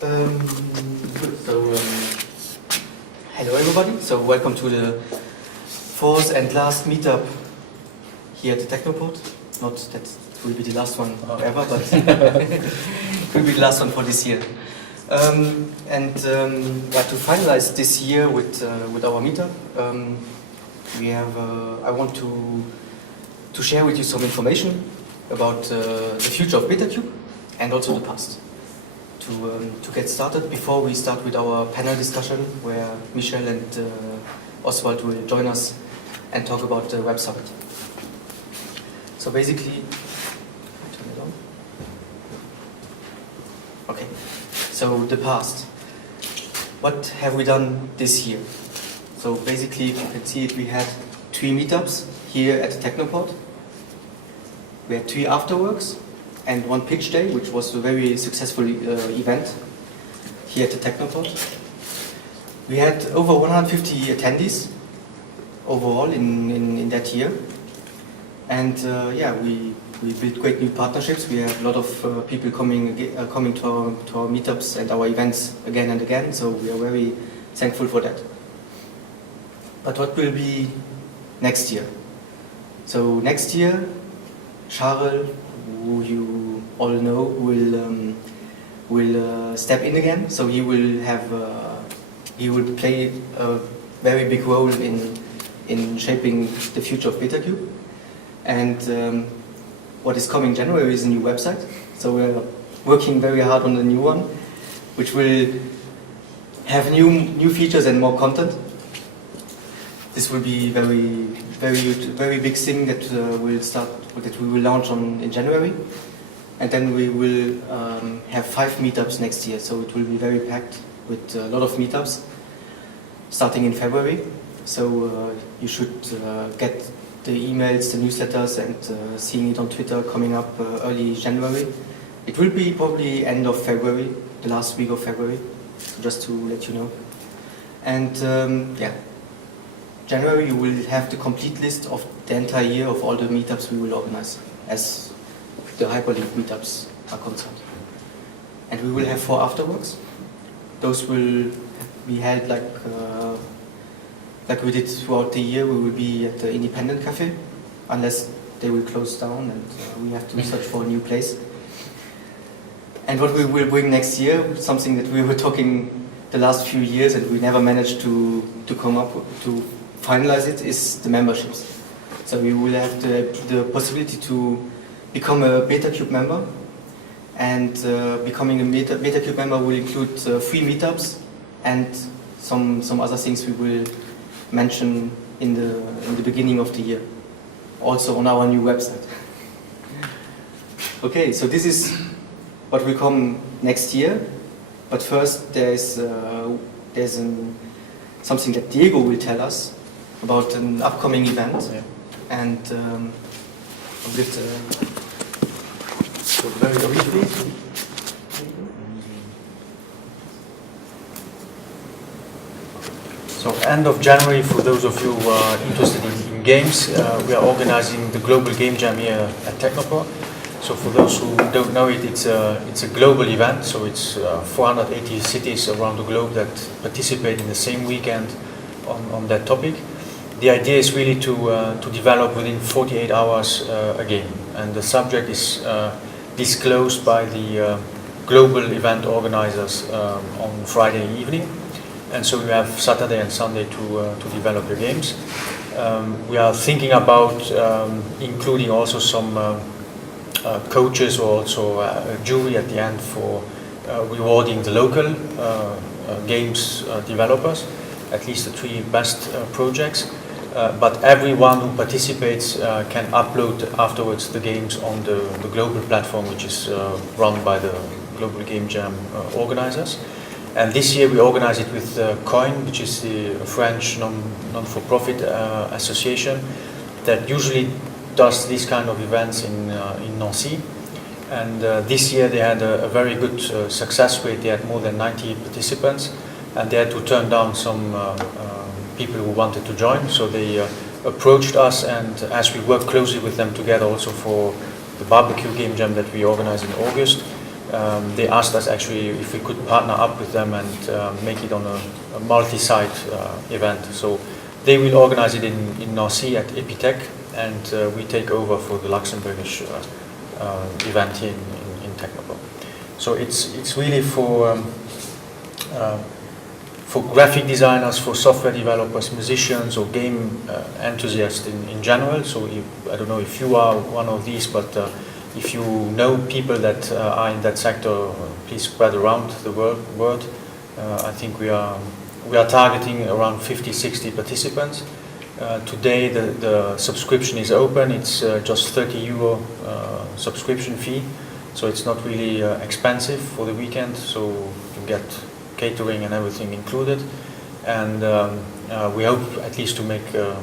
Good. So, hello everybody. So, welcome to the fourth and last meetup here at the Technoport. Not that it will be the last one ever, but it will be the last one for this year. To finalize this year with our meetup, we have. I want to share with you some information about the future of Betacube and also the past. To get started, before we start with our panel discussion, where Michel and Oswald will join us and talk about the web summit. So basically, turn it on. Okay. So the past. What have we done this year? So basically, if you can see it, we had 3 meetups here at the Technoport. We had 3 afterworks and 1 pitch day, which was a very successful event here at the Technoport. We had over 150 attendees overall in that year. And we built great new partnerships. We have a lot of people coming to our meetups and our events again and again, so we are very thankful for that. But what will be next year? So next year, Charles, who you all know, will step in again. So he will play a very big role in shaping the future of Betacube. And what is coming in January is a new website. So we're working very hard on the new one, which will have new features and more content. This will be very big thing that we will launch in January, and then we will have 5 meetups next year. So it will be very packed with a lot of meetups starting in February. So you should get the emails, the newsletters, and seeing it on Twitter coming up early January. It will be probably end of February, the last week of February. So just to let you know. And January you will have the complete list of the entire year of all the meetups we will organize, as the Hyperlink Meetups are concerned. And we will have 4 afterworks. Those will be held like we did throughout the year. We will be at the Independent Cafe, unless they will close down and we have to search for a new place. And what we will bring next year, something that we were talking the last few years and we never managed to come up to finalize it, is the memberships. So we will have the possibility to become a Betacube member, and becoming a Betacube member will include free meetups and some other things we will mention in the beginning of the year, also on our new website. Okay, so this is what will come next year, but first there's something that Diego will tell us about an upcoming event, and so very briefly. So end of January, for those of you who are interested in games, we are organizing the Global Game Jam here at Technoport. So for those who don't know it, it's a global event. So it's 480 cities around the globe that participate in the same weekend on that topic. The idea is really to develop within 48 hours a game, and the subject is disclosed by the global event organizers on Friday evening. And so you have Saturday and Sunday to develop your games. We are thinking about including also some coaches or also a jury at the end for rewarding the local games developers, at least the 3 best projects. But everyone who participates can upload afterwards the games on the global platform, which is run by the Global Game Jam organizers. And this year we organize it with COIN, which is the French non-for-profit association that usually does these kind of events in Nancy. And this year they had a very good success rate. They had more than 90 participants, and they had to turn down some people who wanted to join. So they approached us, and as we worked closely with them together also for the barbecue game jam that we organized in August, they asked us actually if we could partner up with them and make it on a multi-site event. So they will organize it in Nancy at Epitech, and we take over for the Luxembourgish event here in Technoport. So it's really for graphic designers, for software developers, musicians, or game enthusiasts in general. So I don't know if you are one of these, but if you know people that are in that sector, please spread around the word. I think we are targeting around 50-60 participants. Today the subscription is open. It's just €30 subscription fee, so it's not really expensive for the weekend. So you get catering and everything included, and we hope at least to make a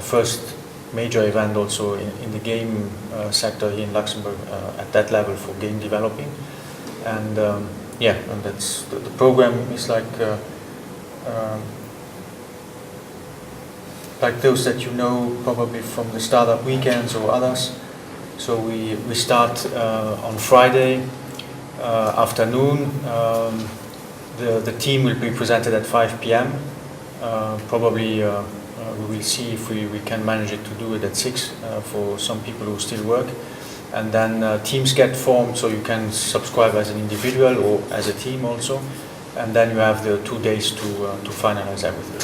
first major event also in the game sector here in Luxembourg at that level for game developing. And yeah, and that's the program is like those that you know probably from the startup weekends or others. So we start on Friday afternoon. The team will be presented at 5 p.m. Probably we will see if we can manage it to do it at 6 for some people who still work. And then teams get formed, so you can subscribe as an individual or as a team also. And then you have the 2 days to finalize everything.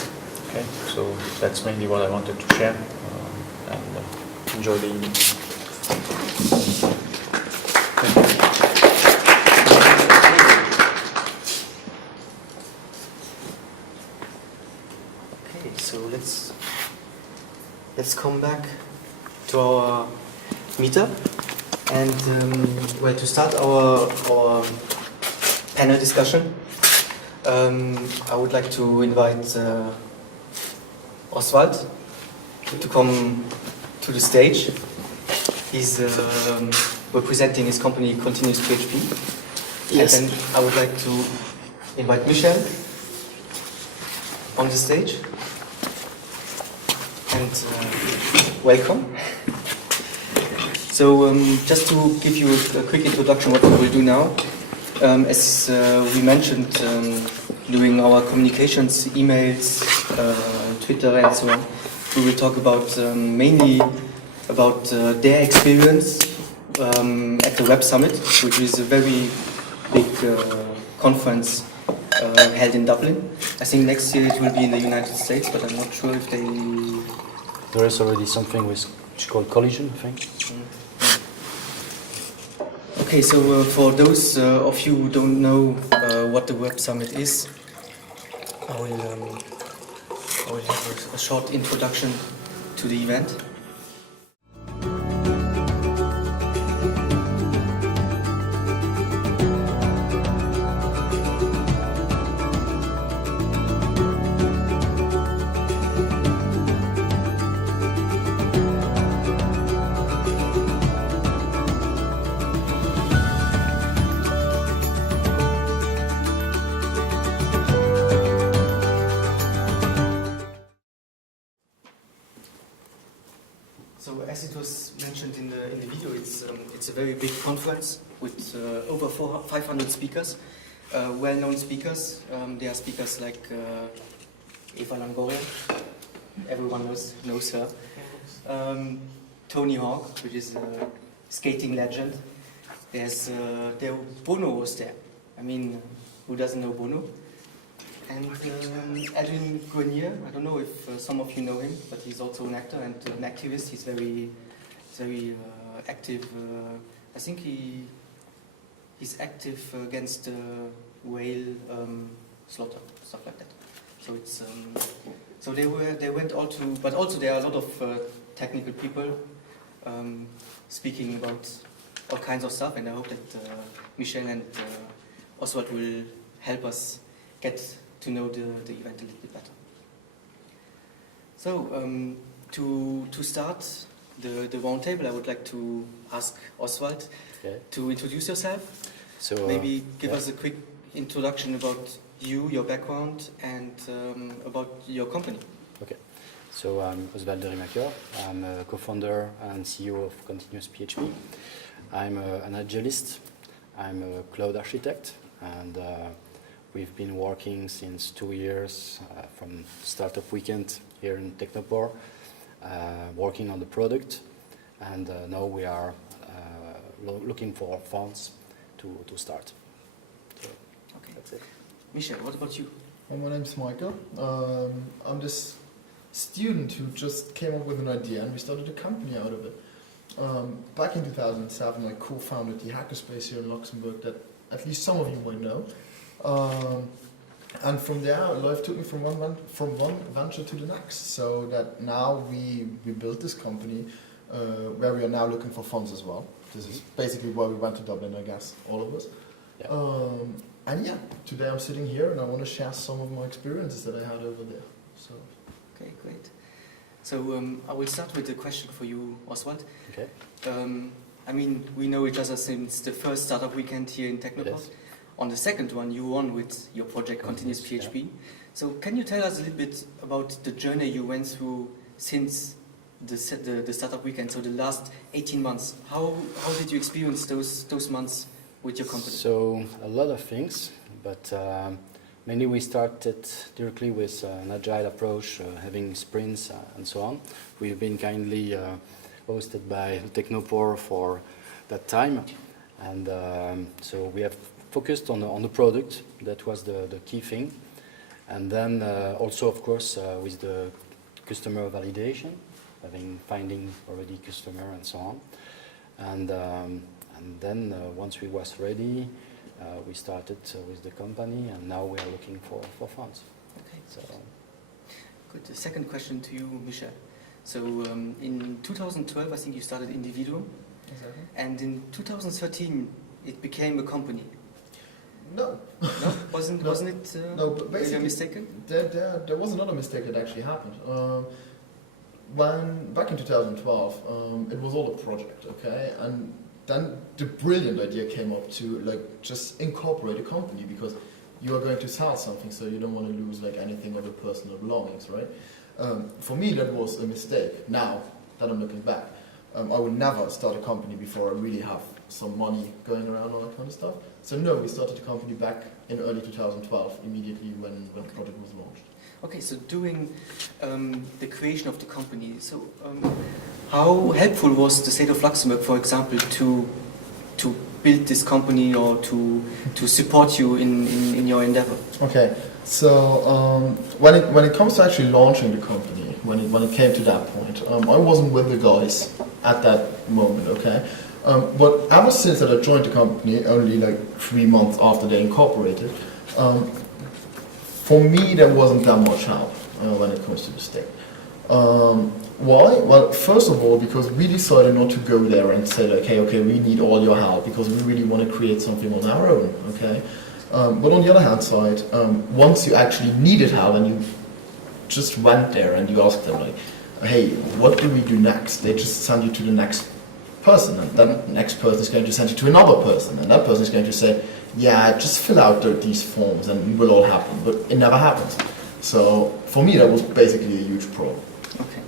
Okay, so that's mainly what I wanted to share. And enjoy the evening. So let's come back to our meetup, and well, to start our panel discussion, I would like to invite Oswald to come to the stage. He's representing his company Continuous PHP. Yes. And then I would like to invite Michel on the stage. And welcome. So just to give you a quick introduction what we will do now. As we mentioned during our communications, emails, Twitter and so on, we will talk about mainly about their experience at the Web Summit, which is a very big conference held in Dublin. I think next year it will be in the United States, but I'm not sure if they... There is already something which is called Collision, I think. Okay, so for those of you who don't know what the Web Summit is, I will have a short introduction to the event. So as it was mentioned in the video, it's a very big conference with over 500 speakers, well-known speakers. There are speakers like Eva Longoria, everyone knows her. Tony Hawk, which is a skating legend. There's Bono was there. I mean, who doesn't know Bono? And Adrien Grenier, I don't know if some of you know him, but he's also an actor and an activist. He's very active. I think he's active against whale slaughter, stuff like that. So it's so they went all to, but also there are a lot of technical people speaking about all kinds of stuff, and I hope that Michel and Oswald will help us get to know the event a little bit better. So to start the roundtable, I would like to ask Oswald to introduce yourself. So maybe give us a quick introduction about you, your background, and about your company. Okay. So I'm Oswald De Riemaecker. I'm a co-founder and CEO of Continuous PHP. I'm an agilist. I'm a cloud architect, and we've been working since 2 years from Startup Weekend here in Technoport, working on the product, and now we are looking for funds to start. So Okay. that's it. Michel, what about you? Well, my name's Michael. I'm this student who just came up with an idea and we started a company out of it. Back in 2007, I co-founded the hackerspace here in Luxembourg that at least some of you might know. And from there, life took me from one venture to the next. So that now we built this company where we are now looking for funds as well. This is basically why we went to Dublin, I guess, all of us. Yeah. And yeah, today I'm sitting here and I want to share some of my experiences that I had over there. So. Okay, great. So I will start with a question for you, Oswald. Okay. I mean, we know each other since the first startup weekend here in Technoport. Yes. On the second one, you won with your project Continuous PHP. Yeah. So can you tell us a little bit about the journey you went through since the startup weekend, so the last 18 months? How did you experience those months with your company? So a lot of things, but mainly we started directly with an agile approach, having sprints and so on. We've been kindly hosted by Technoport for that time, and so we have focused on the product. That was the key thing, and then also, of course, with the customer validation, finding already customer and so on, and then once we was ready, we started with the company, and now we are looking for funds. Okay. So Good. The second question to you, Michel. So in 2012, I think you started Individuum, Exactly. and in 2013 it became a company. No. No, wasn't it? No, but Maybe basically, I'm mistaken. there was another mistake that actually happened. When back in 2012, it was all a project, okay, and then the brilliant idea came up to just incorporate a company because you are going to sell something, so you don't want to lose anything of your personal belongings, right? For me, that was a mistake. Now that I'm looking back, I would never start a company before I really have some money going around, all that kind of stuff. So no, we started the company back in early 2012, immediately when the project was launched. Okay, so during the creation of the company, so how helpful was the state of Luxembourg, for example, to build this company or to support you in your endeavor? Okay, so when it comes to actually launching the company, when it came to that point, I wasn't with the guys at that moment, okay? But ever since that I joined the company, only 3 months after they incorporated, for me there wasn't that much help when it comes to the state. Why? Well, first of all, because we decided not to go there and say okay, we need all your help because we really want to create something on our own, okay? But on the other hand side, once you actually needed help and you just went there and you asked them hey, what do we do next? They just send you to the next person, and that next person is going to send you to another person, and that person is going to say, yeah, just fill out these forms and it will all happen, but it never happens. So for me that was basically a huge problem. Okay.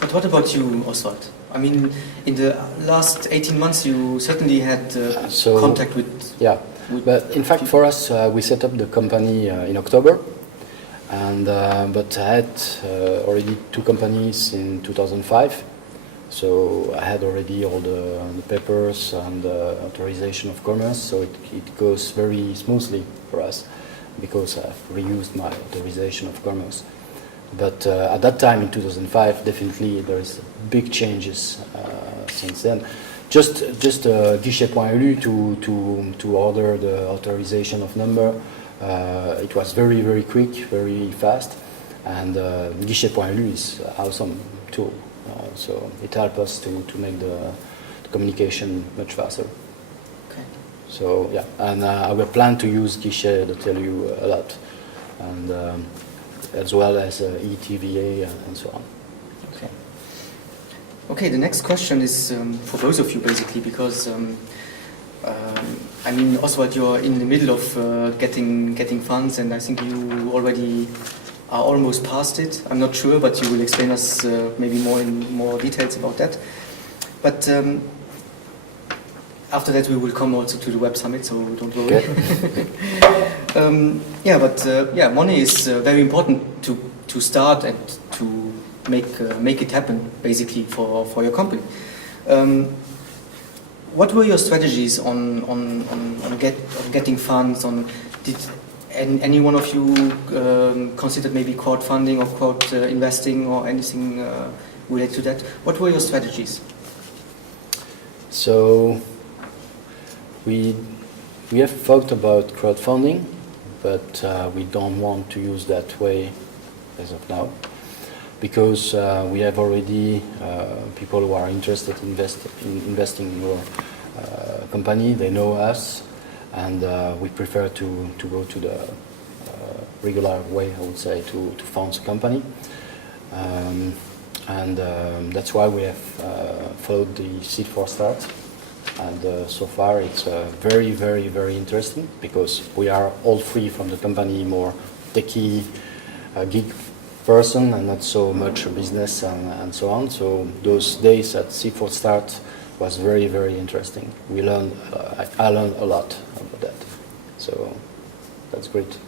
But what about you, Oswald? I mean, in the last 18 months you certainly had contact with... Yeah, but in fact for us, we set up the company in October, and but I had already 2 companies in 2005. So I had already all the papers and the authorization of commerce, so it goes very smoothly for us because I've reused my authorization of commerce. But at that time in 2005, definitely there is big changes since then. Just guichet.lu to order the authorization of number. It was very, very quick, very fast, and guichet.lu is an awesome tool. So it helps us to make the communication much faster. Okay. So yeah, and our plan to use guichet.lu a lot, and as well as ETVA and so on. Okay. Okay, the next question is for both of you basically, because I mean, Oswald, you're in the middle of getting funds, and I think you already are almost past it. I'm not sure, but you will explain us maybe more details about that. But after that we will come also to the Web Summit, so don't worry. Okay. Money is very important to start and to make it happen, basically, for your company. What were your strategies on getting funds? Did any one of you considered maybe crowdfunding or crowd investing or anything related to that? What were your strategies? So we have thought about crowdfunding, but we don't want to use that way as of now, because we have already people who are interested in investing in your company. They know us, and we prefer to go to the regular way, I would say, to found a company. That's why we have followed the Seed for Start, and so far it's very, very, very interesting, because we are all three from the company more techie, geek person, and not so much business and so on. So those days at Seed for Start was very, very interesting. We learned, I learned a lot about that. So that's great.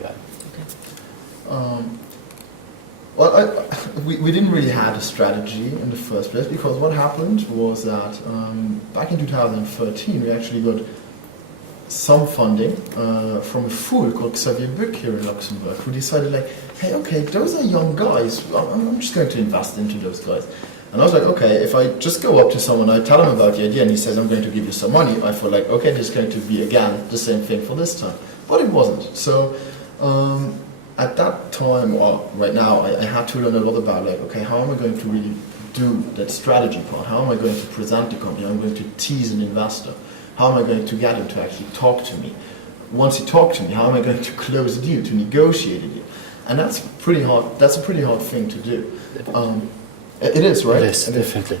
Yeah. Okay. We didn't really have a strategy in the first place, because what happened was that back in 2013 we actually got some funding from a fool called Xavier Buck here in Luxembourg, who decided, like, hey, okay, those are young guys, I'm just going to invest into those guys. And I was like, okay, if I just go up to someone, I tell him about the idea, and he says, I'm going to give you some money, I feel like, okay, there's going to be, again, the same thing for this time. But it wasn't. So at that time, or right now, I had to learn a lot about, like, okay, how am I going to really do that strategy part? How am I going to present the company? How am I going to tease an investor? How am I going to get him to actually talk to me? Once he talked to me, how am I going to close a deal, to negotiate a deal? And that's pretty hard. That's a pretty hard thing to do. It is, right? It is, definitely.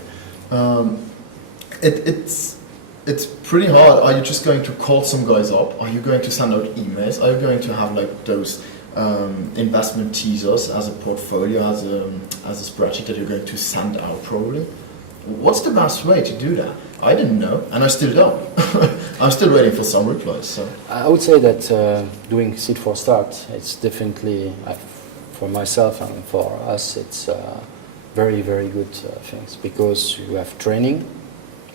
It's pretty hard. Are you just going to call some guys up? Are you going to send out emails? Are you going to have, like, those investment teasers as a portfolio, as a spreadsheet that you're going to send out probably? What's the best way to do that? I didn't know, and I still don't. I'm still waiting for some replies. So I would say that doing Seed for Start, it's definitely, for myself and for us, it's very, very good things, because you have training,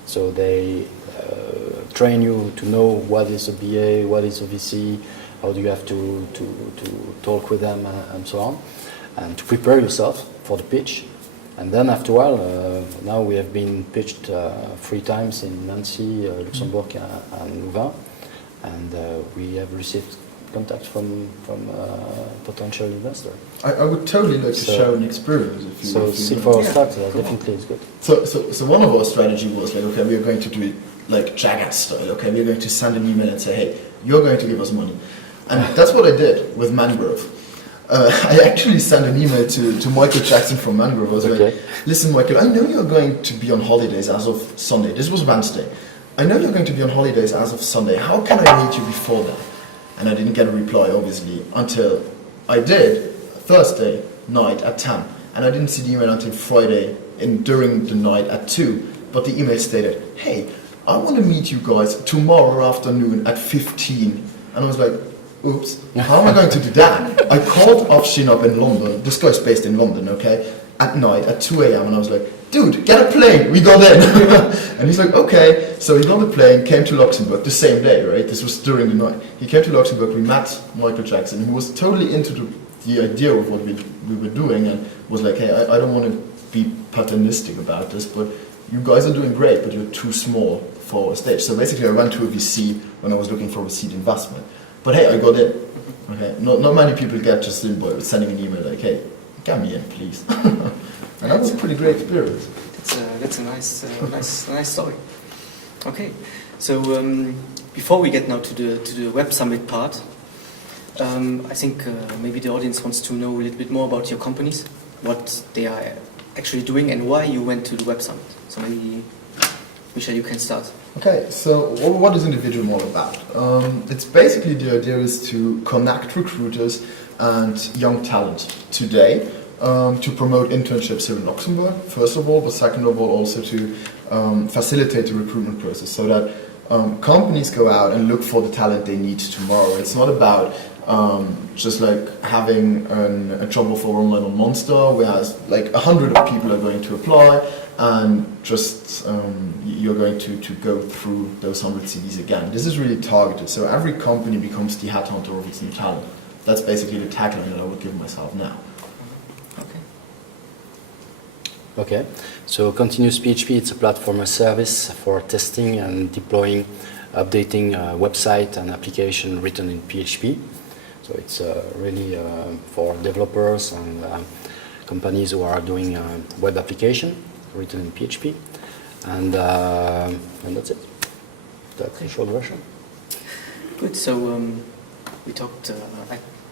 so they train you to know what is a BA, what is a VC, how do you have to talk with them, and so on, and to prepare yourself for the pitch. And then after a while, now we have been pitched 3 times in Nancy, Luxembourg, and Louvain, and we have received contact from potential investor. I would totally like to share an experience. If you so Seed for Start definitely is good. So one of our strategy was, like, okay, we are going to do it like Jackass style. Okay, we are going to send an email and say, hey, you're going to give us money. And that's what I did with Mangrove. I actually sent an email to Michael Jackson from Mangrove. I was like, listen, Michael, I know you're going to be on holidays as of Sunday. This was Wednesday. I know you're going to be on holidays as of Sunday. How can I meet you before that? And I didn't get a reply, obviously, until I did Thursday night at 10. And I didn't see the email until Friday during the night at 2. But the email stated, hey, I want to meet you guys tomorrow afternoon at 15. And I was like, oops, how am I going to do that? I called Oswald up in London. This guy's based in London, okay? At night, at 2 a.m. And I was like, dude, get a plane. We got in. And he's like, okay. So he got a plane, came to Luxembourg the same day, right? This was during the night. He came to Luxembourg. We met Michael Jackson. He was totally into the idea of what we were doing, and was like, hey, I don't want to be paternalistic about this, but you guys are doing great, but you're too small for a stage. So basically, I went to a VC when I was looking for a seed investment. But hey, I got in. Okay, not many people get just in by sending an email like, hey, get me in, please. And that was a pretty great experience. That's a nice story. Okay, so before we get now to the Web Summit part, I think maybe the audience wants to know a little bit more about your companies, what they are actually doing, and why you went to the Web Summit. So maybe, Michel, you can start. Okay, so what is Individuum all about? It's basically, the idea is to connect recruiters and young talent today, to promote internships here in Luxembourg, first of all, but second of all also to facilitate the recruitment process, so that companies go out and look for the talent they need tomorrow. It's not about just like having a job offer online on Monster, whereas like 100 of people are going to apply, and just you're going to go through those 100 CVs again. This is really targeted, so every company becomes the headhunter of its new talent. That's basically the tagline that I would give myself now. Okay, so Continuous PHP, it's a platform as service for testing and deploying, updating website and application written in PHP. So it's really for developers and companies who are doing web application written in PHP. And that's it. That's the short version. Good. So we talked.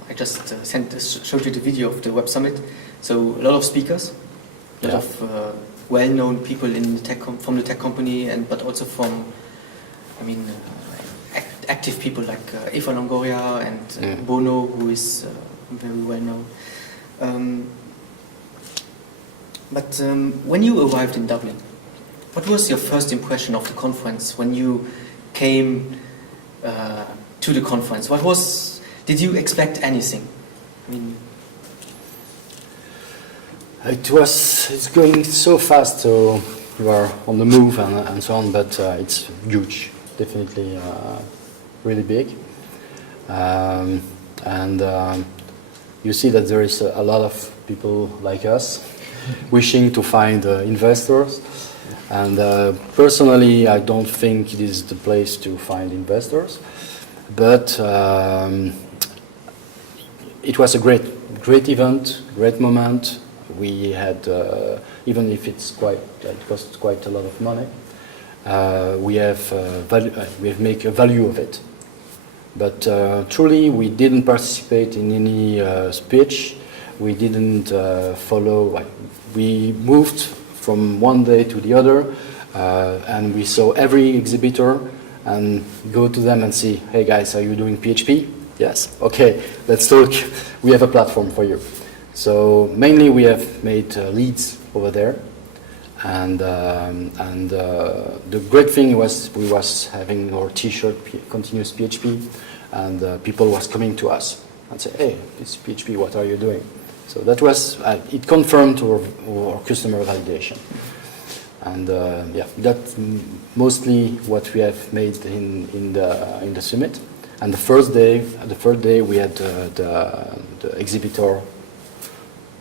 I just showed you the video of the Web Summit. So a lot of speakers, a lot of well-known people in the from the tech company, but also from, active people like Eva Longoria and Bono, who is very well known. But when you arrived in Dublin, what was your first impression of the conference when you came to the conference? Did you expect anything? It's going so fast, so you are on the move and so on, but it's huge, definitely really big. You see that there is a lot of people like us wishing to find investors. And personally, I don't think it is the place to find investors, but it was a great event, great moment. We had, even if it costs quite a lot of money, we have made a value of it. But truly, we didn't participate in any speech. We didn't follow. We moved from one day to the other, and we saw every exhibitor and go to them and see, hey guys, are you doing PHP? Yes. Okay, let's talk. We have a platform for you. So mainly we have made leads over there, and the great thing was we was having our T-shirt Continuous PHP, and people was coming to us and say, hey, this PHP, what are you doing? So that was it confirmed our customer validation, and that's mostly what we have made in the summit. And the third day we had the exhibitor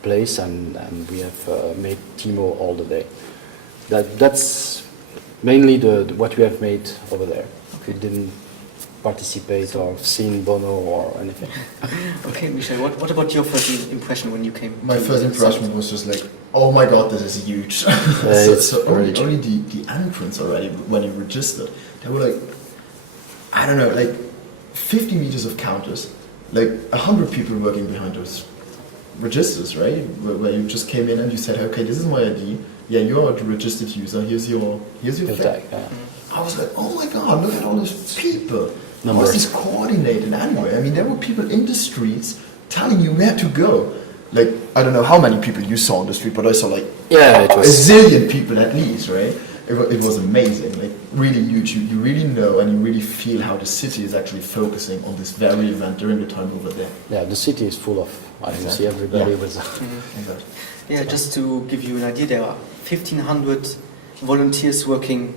place, and we have made Timo all the day. That's mainly what we have made over there. We didn't participate or seen Bono or anything. Okay, Michel, what about your first impression when you came? My first impression was just like, oh my god, this is huge. Only the entrance already, when you registered, they were like, I don't know, like 50 meters of counters, like 100 people working behind those registers, right? Where you just came in and you said, okay, this is my ID. Yeah, you are a registered user. Here's your tag. Yeah. I was like, oh my god, look at all these people. How was this coordinated anyway? I mean, there were people in the streets telling you where to go. Like, I don't know how many people you saw on the street, but I saw like it was a zillion people at least, right? It was amazing, like really huge. You really know and you really feel how the city is actually focusing on this very event during the time over there. Yeah, the city is full of, you see everybody with... Exactly. Yeah, just to give you an idea, there are 1,500 volunteers working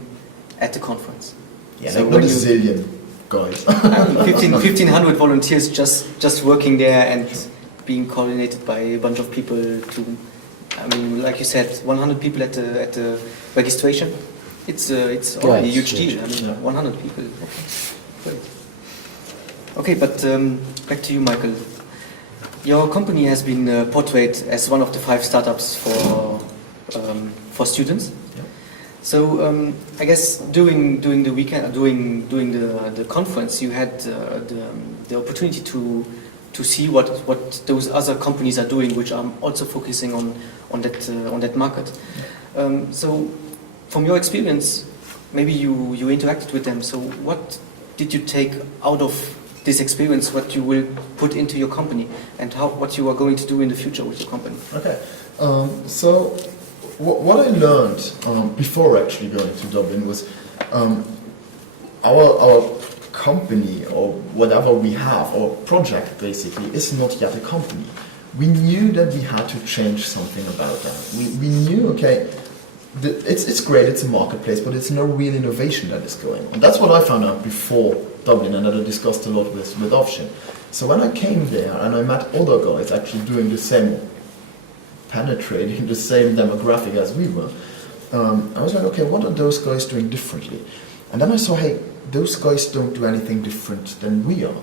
at the conference. Yeah, so like not a zillion guys. 1,500 volunteers just working there and being coordinated by a bunch of people to, like you said, 100 people at the registration. It's already a huge deal. 100 people. Okay, great. Okay, but back to you, Michael. Your company has been portrayed as one of the 5 startups for students. Yeah. So I guess during the weekend, during the conference, you had the opportunity to see what those other companies are doing, which are also focusing on that market. Yeah. So from your experience, maybe you interacted with them. So what did you take out of this experience, what you will put into your company, and what you are going to do in the future with your company? Okay, so what I learned before actually going to Dublin was our company or whatever we have, or project basically, is not yet a company. We knew that we had to change something about that. We knew, okay, it's great, it's a marketplace, but it's no real innovation that is going on. That's what I found out before Dublin, and that I discussed a lot with Offshin. So when I came there and I met other guys actually doing the same, penetrating the same demographic as we were, I was like, okay, what are those guys doing differently? And then I saw, hey, those guys don't do anything different than we are.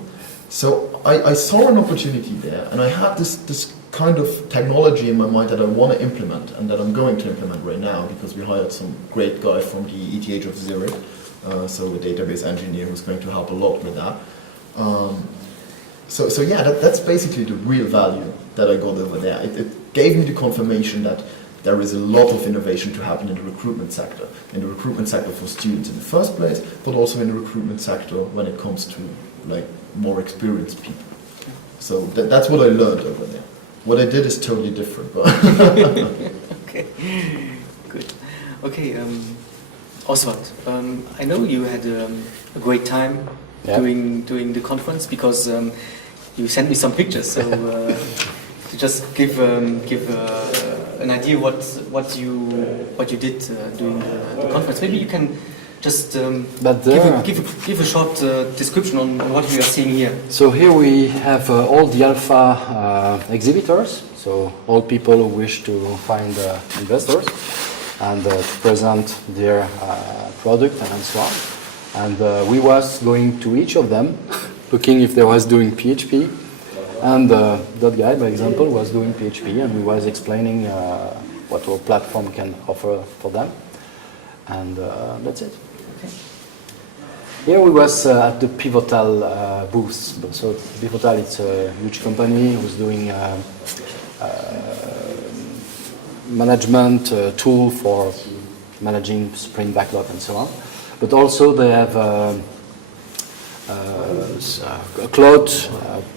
So I saw an opportunity there, and I had this kind of technology in my mind that I want to implement, and that I'm going to implement right now, because we hired some great guy from the ETH of Zurich, so a database engineer who's going to help a lot with that. So yeah, that's basically the real value that I got over there. It gave me the confirmation that there is a lot of innovation to happen in the recruitment sector for students in the first place, but also in the recruitment sector when it comes to like more experienced people. So that's what I learned over there. What I did is totally different. But Okay, good. Okay, Oswald, I know you had a great time doing the conference, because you sent me some pictures. So to just give an idea what you did during the conference, maybe you can just give a short description on what we are seeing here. So here we have all the alpha exhibitors, so all people who wish to find investors and to present their product and so on. And we was going to each of them, looking if they was doing PHP. And that guy, by example, was doing PHP, and we was explaining what our platform can offer for them. And that's it. Okay. Here we was at the Pivotal booth. So Pivotal, it's a huge company who's doing management tool for managing Spring Backlog and so on. But also they have a cloud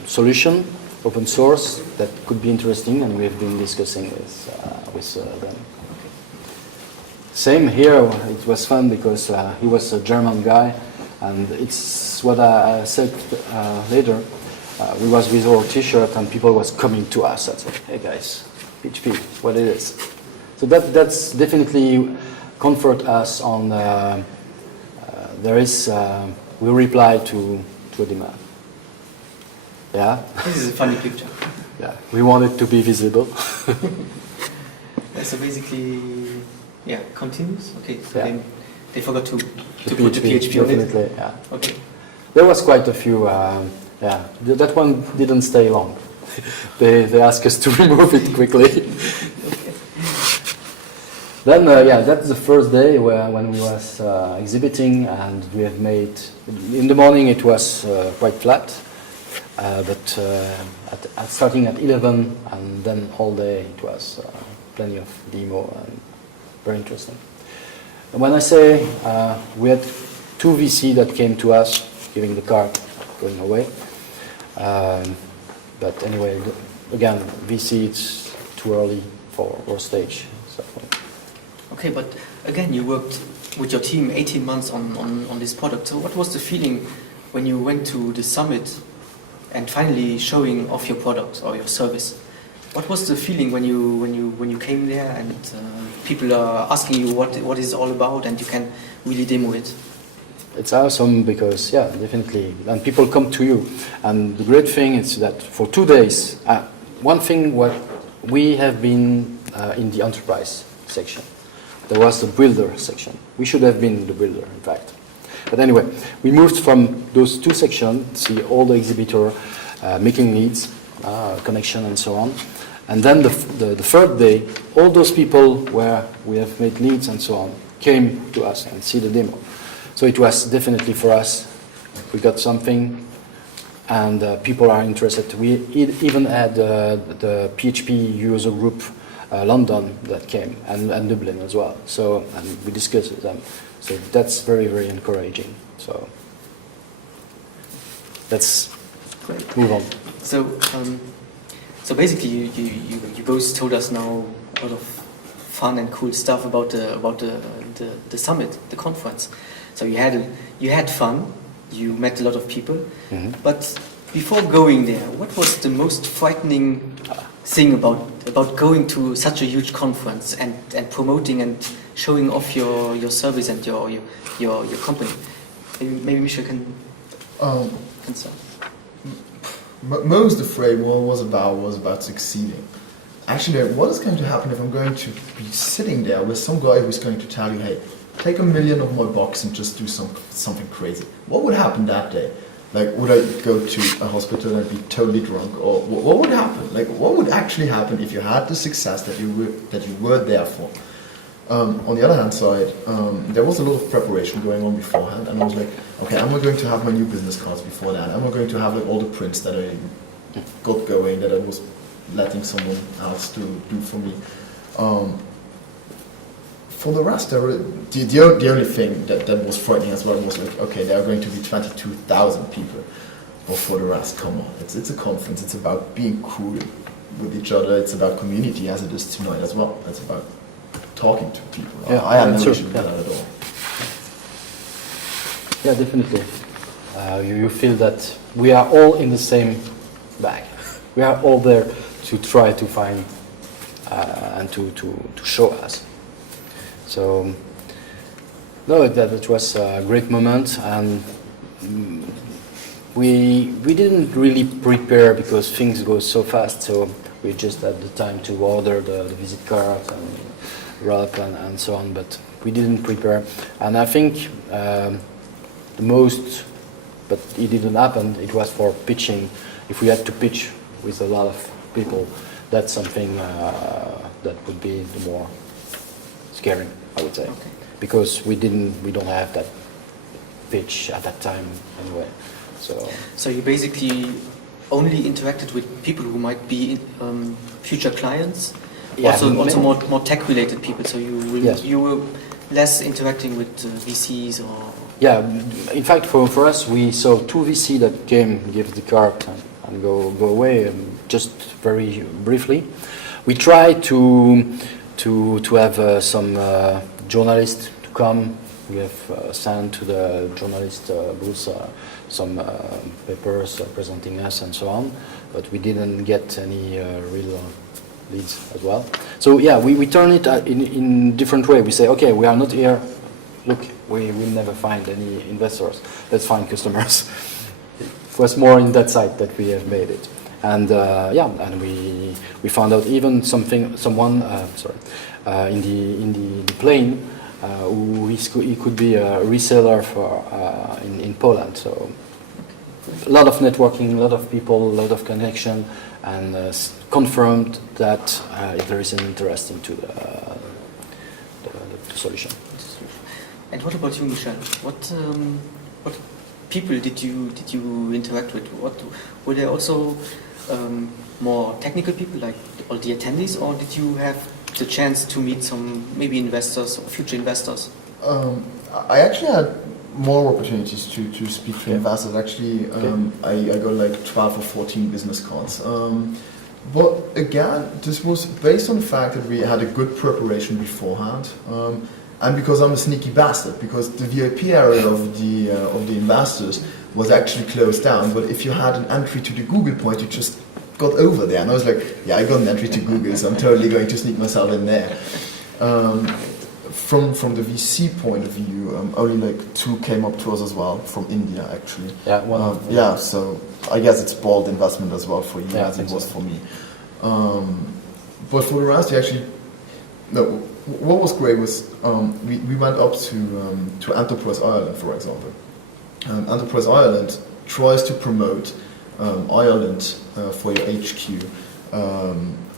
solution, open source, that could be interesting, and we've been discussing with them. Same here, it was fun because he was a German guy, and it's what I said later. We was with our t-shirt and people was coming to us and said, hey guys, PHP, what it is. So that's definitely comfort us on there is, we reply to a demand. Yeah? This is a funny picture. Yeah, we want it to be visible. So basically, yeah, continues. Okay, so Yeah. then they forgot to put the PHP on it. Definitely, yeah. Okay. There was quite a few, yeah, that one didn't stay long. They asked us to remove it quickly. Okay. Then, yeah, that's the first day when we was exhibiting, and we have made, in the morning it was quite flat, but starting at 11 and then all day it was plenty of demo and very interesting. And when I say we had 2 VC that came to us, giving the card, going away. But anyway, again, VC, it's too early for our stage. So. Okay, but again, you worked with your team 18 months on this product. So what was the feeling when you went to the summit and finally showing off your product or your service? What was the feeling when you came there and people are asking you what it's all about and you can really demo it? It's awesome because, yeah, definitely. And people come to you. And the great thing is that for 2 days, one thing what we have been in the enterprise section. There was the builder section. We should have been the builder, in fact. But anyway, we moved from those 2 sections, see all the exhibitor making leads, connection and so on. And then the third day, all those people where we have made leads and so on came to us and see the demo. So it was definitely for us, we got something and people are interested. We even had the PHP user group London that came and Dublin as well. So and we discussed with them. So that's very, very encouraging. So let's move on. So basically, you both told us now a lot of fun and cool stuff about the summit, the conference. So you had fun, you met a lot of people, Mhm. but before going there, what was the most frightening thing about going to such a huge conference and promoting and showing off your service and your company? Maybe Michel can start. Most afraid was about succeeding. Actually, what is going to happen if I'm going to be sitting there with some guy who's going to tell you, hey, take 1 million of my box and just do something crazy? What would happen that day? Like, would I go to a hospital and be totally drunk, or what would happen? Like, what would actually happen if you had the success that you were there for? On the other hand side, there was a lot of preparation going on beforehand, and I was like, okay, am I going to have my new business cards before that? Am I going to have like all the prints that I got going, that I was letting someone else do for me? For the rest, the only thing that was frightening as well was like, okay, there are going to be 22,000 people. But for the rest, come on, it's a conference. It's about being cool with each other. It's about community, as it is tonight as well. It's about talking to people. Yeah, I have no sure. issue with that at all. Yeah, definitely. You feel that we are all in the same bag. We are all there to try to find and to show us. So, no, that was a great moment, and we didn't really prepare because things go so fast. So we just had the time to order the visit cards and wrap and so on, but we didn't prepare. And I think the most, but it didn't happen. It was for pitching. If we had to pitch with a lot of people, that's something that would be the more scary, I would say, because we don't have that pitch at that time anyway. So you basically only interacted with people who might be future clients, yeah, also more tech related people. So Yes. you were less interacting with VCs or. Yeah, in fact, for us, we saw 2 VC that came, give the card and go away, just very briefly. We tried to have some journalists to come. We have sent to the journalist booth some papers presenting us and so on, but we didn't get any real leads as well. So yeah, we turn it in different way. We say, okay, we are not here. Look, we will never find any investors. Let's find customers. It was more in that side that we have made it. And and we found out even someone in the plane who he could be a reseller for in Poland. So a lot of networking, a lot of people, a lot of connection, and confirmed that there is an interest into the solution. And what about you, Michel? What people did you interact with? Were there also more technical people, like all the attendees, or did you have the chance to meet some maybe investors or future investors? I actually had more opportunities to speak to investors. Actually, I got like 12 or 14 business cards. But again, this was based on the fact that we had a good preparation beforehand. And because I'm a sneaky bastard, because the VIP area of the investors was actually closed down. But if you had an entry to the Google point, you just got over there. And I was like, yeah, I got an entry to Google, so I'm totally going to sneak myself in there. From the VC point of view, only like 2 came up to us as well, from India actually. Yeah, one. Yeah, so I guess it's bold investment as well for you, Yeah, as it was for me. But for the rest, what was great was we went up to Enterprise Ireland, for example. Enterprise Ireland tries to promote Ireland for your HQ,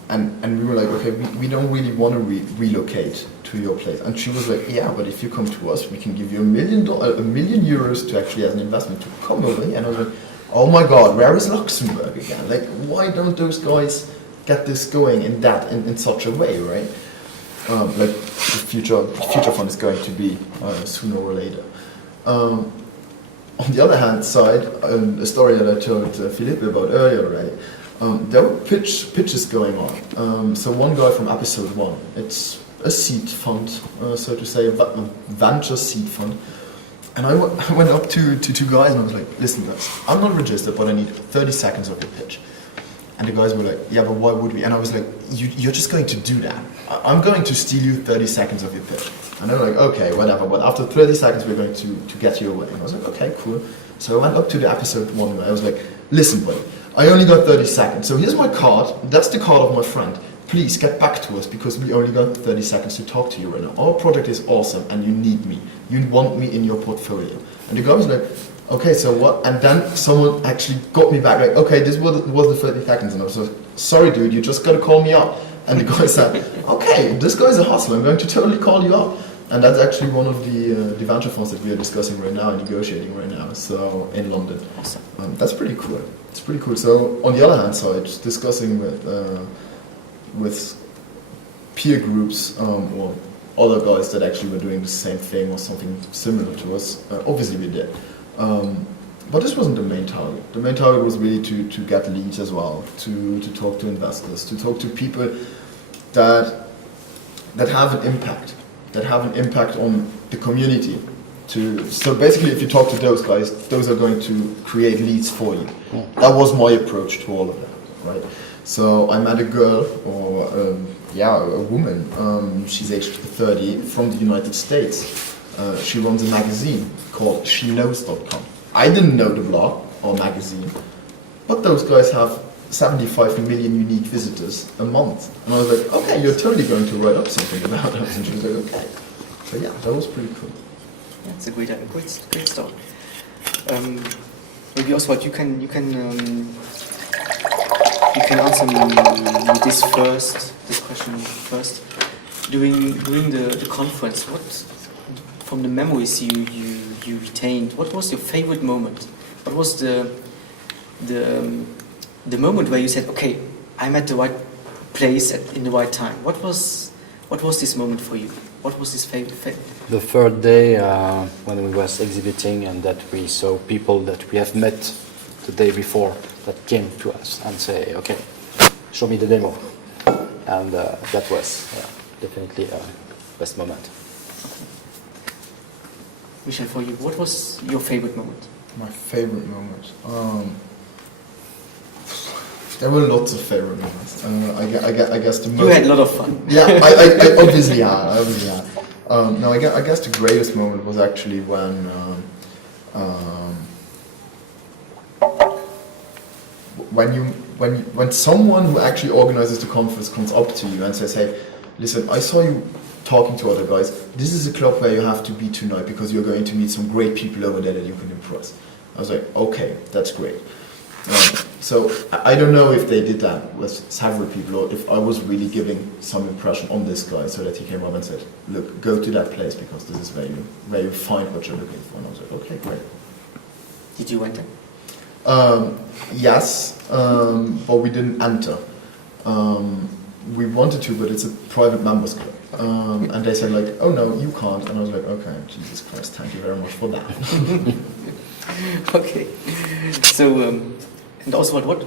and we were like, okay, we don't really want to relocate to your place. And she was like, yeah, but if you come to us, we can give you $1 million to actually as an investment to come over here. And I was like, oh my God, where is Luxembourg again? Like, why don't those guys get this going in such a way, right? Like the future fund is going to be sooner or later. On the other hand side, a story that I told Philippe about earlier, right? There were pitches going on. So one guy from episode 1, it's a seed fund, so to say, a venture seed fund. And I went up to two guys and I was like, listen guys, I'm not registered, but I need 30 seconds of your pitch. And the guys were like, yeah, but why would we? And I was like, you're just going to do that. I'm going to steal you 30 seconds of your pitch. And they were like, okay, whatever, but after 30 seconds we're going to get you away. And I was like, okay, cool. So I went up to the episode 1 and I was like, listen buddy, I only got 30 seconds, so here's my card, that's the card of my friend. Please get back to us because we only got 30 seconds to talk to you right now. Our project is awesome and you need me. You want me in your portfolio. And the guy was like, okay, so what? And then someone actually got me back, like, okay, this was the 30 seconds. And I was like, sorry dude, you just gotta call me up. And the guy said, okay, this guy's a hustler, I'm going to totally call you up. And that's actually one of the venture funds that we are discussing right now and negotiating right now, so in London. Awesome. That's pretty cool. It's pretty cool. So on the other hand side, discussing with peer groups or other guys that actually were doing the same thing or something similar to us, obviously we did. But this wasn't the main target. The main target was really to get leads as well, to talk to investors, to talk to people that have an impact on the community. So basically, if you talk to those guys, those are going to create leads for you. Yeah. That was my approach to all of that, right? So I met a girl, or a woman. She's aged 30, from the United States. She runs a magazine called SheKnows.com. I didn't know the blog or magazine, but those guys have 75 million unique visitors a month. And I was like, okay, you're totally going to write up something about us. And she was like, okay. So yeah, that was pretty cool. That's a great start. Maybe Oswald, you can answer me this question first. During the conference, what from the memories you retained, what was your favorite moment? What was the moment where you said, okay, I'm at the right place in the right time? What was this moment for you? What was this favorite? The third day when we was exhibiting and that we saw people that we have met the day before that came to us and say, okay, show me the demo. And that was definitely a best moment. Michel, for you, what was your favorite moment? My favorite moment? There were lots of favorite moments. I guess the most... You had a lot of fun. Yeah, I obviously had. No, I guess the greatest moment was actually when someone who actually organizes the conference comes up to you and says, hey, listen, I saw you talking to other guys. This is a club where you have to be tonight because you're going to meet some great people over there that you can impress. I was like, okay, that's great. So I don't know if they did that with several people or if I was really giving some impression on this guy so that he came up and said, look, go to that place because this is where you find what you're looking for. And I was like, okay, great. Did you enter? Yes, but we didn't enter. We wanted to, but it's a private members club. And they said like, oh no, you can't. And I was like, okay, Jesus Christ, thank you very much for that. Okay. So, and Oswald, what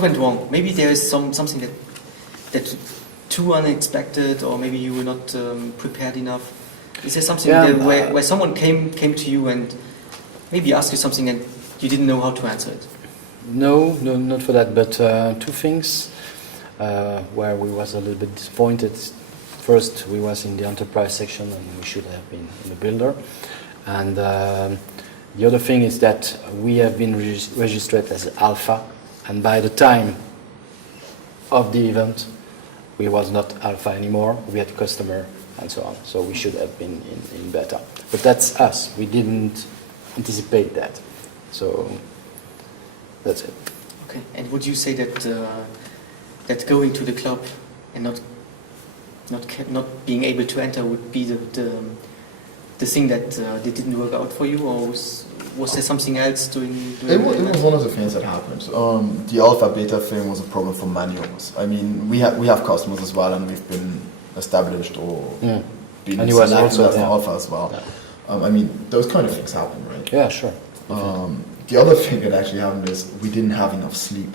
went wrong? Maybe there is something that too unexpected, or maybe you were not prepared enough. Is there something where someone came to you and maybe asked you something and you didn't know how to answer it? No, not for that. But two things where we was a little bit disappointed. First, we was in the enterprise section and we should have been in the builder. And the other thing is that we have been registered as alpha, and by the time of the event, we was not alpha anymore. We had customer and so on. So we should have been in beta. But that's us. We didn't anticipate that. So that's it. Okay. And would you say that that going to the club and not being able to enter would be the thing that didn't work out for you, or was there something else doing it was one of the things that happened. The alpha beta thing was a problem for many of us. I mean, we have customers as well, and we've been established or been selected as alpha as well. Yeah. I mean, those kind of things happen, right? Yeah, sure. The other thing that actually happened is we didn't have enough sleep.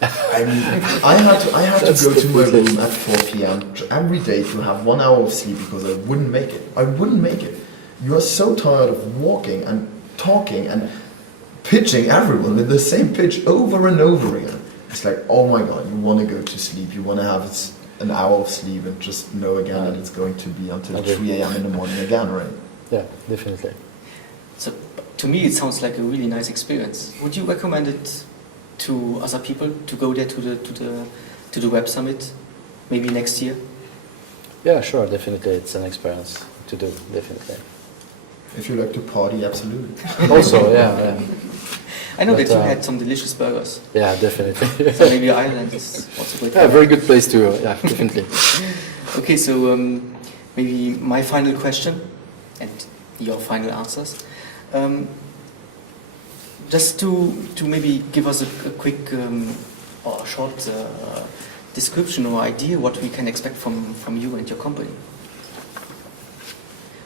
I mean, I had to go to my room at 4 p.m. every day to have 1 hour of sleep because I wouldn't make it. you are so tired of walking and talking and pitching everyone with the same pitch over and over again. It's like, oh my god, you want to go to sleep, you want to have an hour of sleep and just know again that it's going to be until 3 a.m. in the morning again, right? Yeah, definitely. So to me, it sounds like a really nice experience. Would you recommend it to other people to go there to the Web Summit, maybe next year? Yeah, sure, definitely. It's an experience to do, definitely. If you like to party, absolutely. Also, yeah. I know But, that you had some delicious burgers. Yeah, definitely. So maybe Ireland is also great. Yeah, very good place to, yeah, definitely. Okay, so maybe my final question and your final answers. Just to maybe give us a quick or short description or idea what we can expect from you and your company.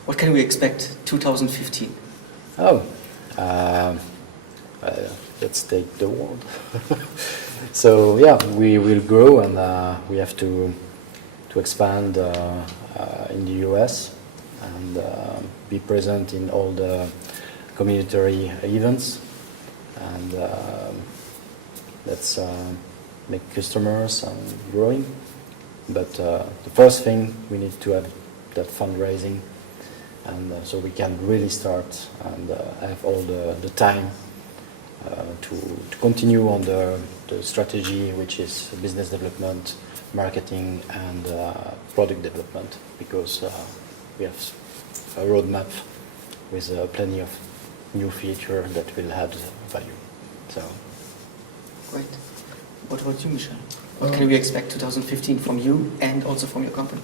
What can we expect 2015? Oh, let's take the world. So yeah, we will grow and we have to expand in the US and be present in all the community events, and let's make customers and growing. But the first thing, we need to have that fundraising, and so we can really start and have all the time to continue on the strategy, which is business development, marketing, and product development, because we have a roadmap with plenty of new features that will add value. So, Great. What about you, Michel? What can we expect 2015 from you and also from your company?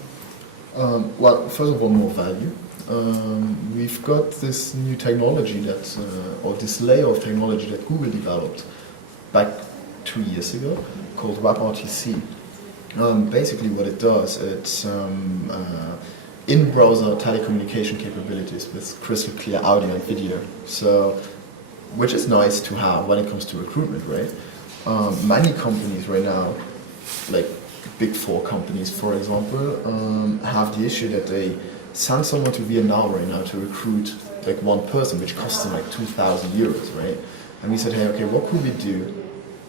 Well, first of all, more value. We've got this new technology or this layer of technology that Google developed back 2 years ago, called WebRTC. Basically what it does, it's in-browser telecommunication capabilities with crystal clear audio and video. So, which is nice to have when it comes to recruitment, right? Many companies right now, like big 4 companies, for example, have the issue that they send someone to Vietnam right now to recruit like one person, which costs them like 2,000 euros, right? And we said, hey, okay, what could we do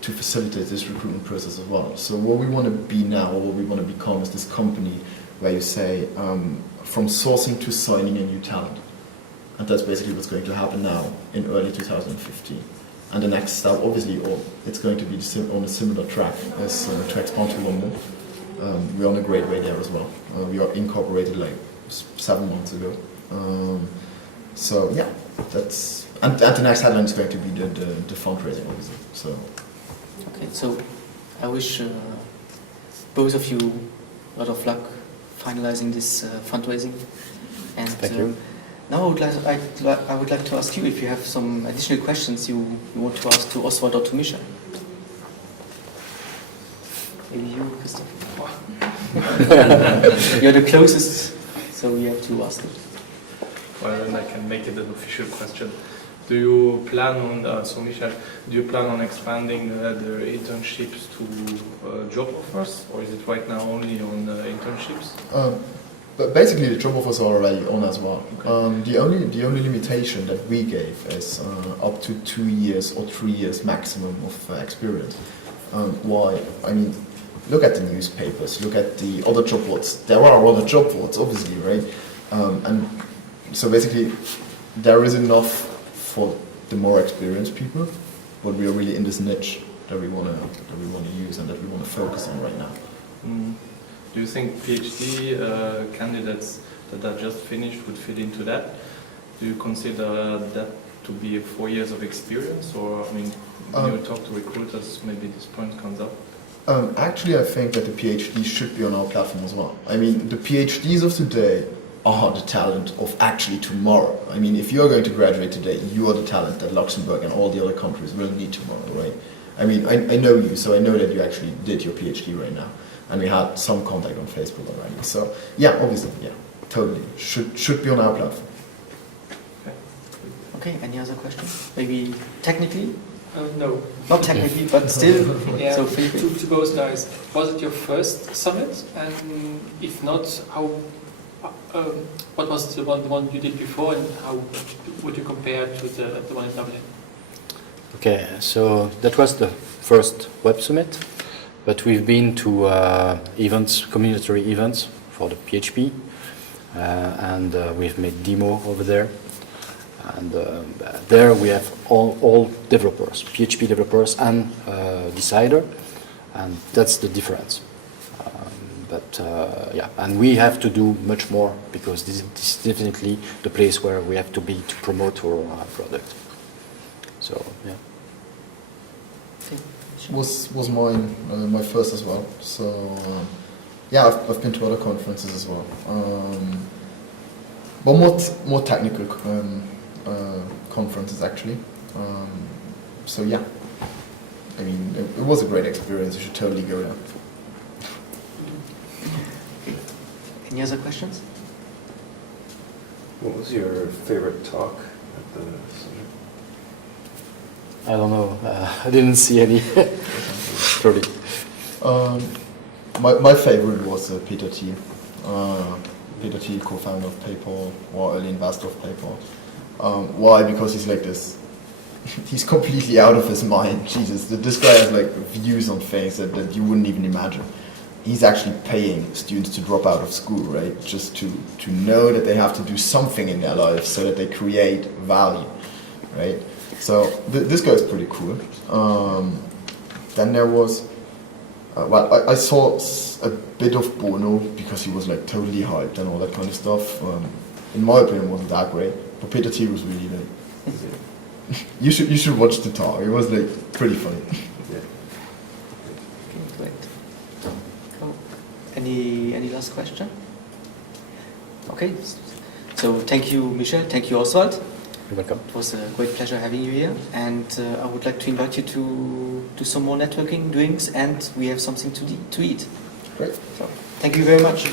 to facilitate this recruitment process as well? So what we want to be now, or what we want to become, is this company where you say, from sourcing to signing a new talent. And that's basically what's going to happen now in early 2015. And the next step, obviously, it's going to be on a similar track as to expand to London. We're on a great way there as well. We are incorporated like 7 months ago. So yeah, that's and the next headline is going to be the fundraising, obviously. So Okay, so I wish both of you a lot of luck finalizing this fundraising. And Thank you. now I would like to ask you if you have some additional questions you want to ask to Oswald or to Michel. Maybe you, Christoph. You're the closest, so we have to ask it. Well, then I can make it an official question. Do you plan on, so Michel, do you plan on expanding the internships to job offers, or is it right now only on internships? But basically, the job offers are already on as well. Okay. The only limitation that we gave is up to 2 years or 3 years maximum of experience. Why? I mean, look at the newspapers, look at the other job boards. There are other job boards, obviously, right? And so basically, there is enough for the more experienced people, but we are really in this niche that we want to use and that we want to focus on right now. Mm. Do you think PhD candidates that are just finished would fit into that? Do you consider that to be 4 years of experience, or I mean, when you talk to recruiters, maybe this point comes up? Actually, I think that the PhD should be on our platform as well. I mean, the PhDs of today are the talent of actually tomorrow. I mean, if you're going to graduate today, you are the talent that Luxembourg and all the other countries will need tomorrow, right? I mean, I know you, so I know that you actually did your PhD right now. And we had some contact on Facebook already. So, yeah, obviously, yeah, totally. Should be on our platform. Okay, any other questions? Maybe technically? No. Not technically, but still. Yeah, So Philippe. to both guys, was it your first summit? And if not, how What was the one you did before, and how would you compare to the one in Dublin? Okay, so that was the first Web Summit, but we've been to events, community events for the PHP, and we've made demo over there. And there we have all developers, PHP developers and Decider, and that's the difference. Yeah, and we have to do much more because this is definitely the place where we have to be to promote our product. So yeah. Was mine my first as well. So yeah, I've been to other conferences as well, but more technical conferences actually. So yeah, I mean it was a great experience. You should totally go there. Any other questions? What was your favorite talk at the summit? I don't know. I didn't see any. Sorry. My favorite was Peter T. Peter T, co-founder of PayPal, or early investor of PayPal. Why? Because he's like this. He's completely out of his mind. Jesus, this guy has like views on things that you wouldn't even imagine. He's actually paying students to drop out of school, right? Just to know that they have to do something in their life so that they create value, right? So this guy is pretty cool. Then there was, I saw a bit of Bono because he was like totally hyped and all that kind of stuff. In my opinion, it wasn't that great, but Peter T was really like. You should watch the talk. It was like pretty funny. Okay, great. Cool. Any last question? Okay. So thank you, Michel. Thank you, Oswald. You're welcome. It was a great pleasure having you here, and I would like to invite you to do some more networking drinks, and we have something to eat. Great. So thank you very much.